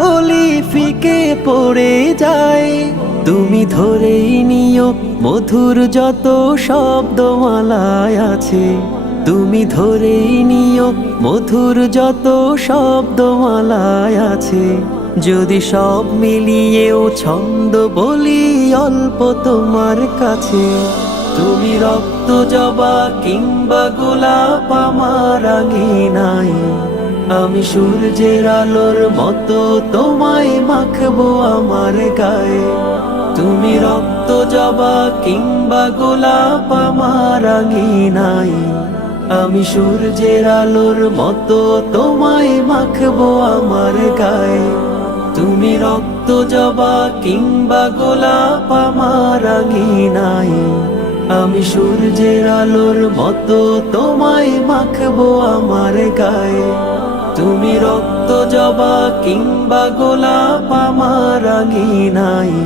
বলি ফিকে পড়ে যায়, তুমি ধরেই নিও মধুর যত শব্দমালায় আছে, তুমি ধরেই নিও মধুর যত শব্দমালায় আছে। যদি সব মিলিয়েও ছন্দ বলি অল্প তোমার কাছে, তুমি রক্ত জবা কিংবা গোলাপ আমার আঙিনায়, আমি সূর্যের আলোর মতো তোমায় মাখবো আমার গায়ে। তুমি রক্ত জবা কিংবা গোলাপ আমার আঙিনায়, আমি সূর্যের আলোর মতো তোমায় মাখবো আমার গায়ে। তুমি রক্ত জবা কিংবা গোলাপ আমার আঙিনায়, আমি সূর্যের আলোর মতো তোমায় মাখবো আমার গায়ে। তুমি রক্ত জবা কিংবা গোলাপ আমার আঙিনায়,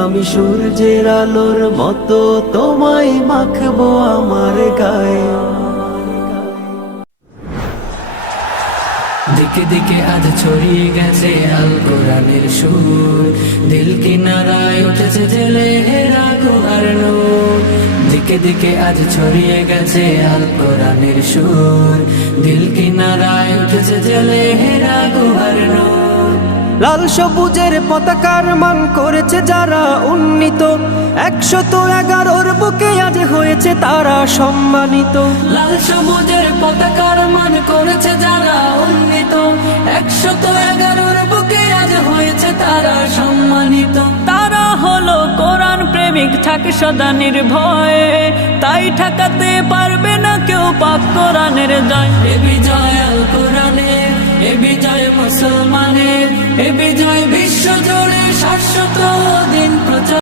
আমি সূর্যের আলোর মতো তোমায় মাখবো আমার গায়ে। দিকে দিকে আজ ছড়িয়ে গেছে আল কোরআনের সুর, দিল কিনারায় উঠেছে জেলে হেরা গুহার নূর। দিকে দিকে আজ ছড়িয়ে গেছে আল কোরআনের সুর, দিল কিনারায় উঠেছে জেলে হেরা গুহার নূর। লাল সবুজের পতাকার মান করেছে যারা উন্নীত, 111 বুকে আজ হয়েছে তারা সম্মানিত। লাল সবুজের পতাকার মান করেছে যারা উন্নীত, 111 বুকে আজ হয়েছে তারা সম্মানিত। তারা হলো কোরআন প্রেমিক, থাকে সদা নির্ভয়ে, তাই ঠেকাতে পারবে না কেউ পাক কোরআনের জয়। এ বিজয় আল কোরআনের, এ বিজয় মুসলমানের, এ বিজয়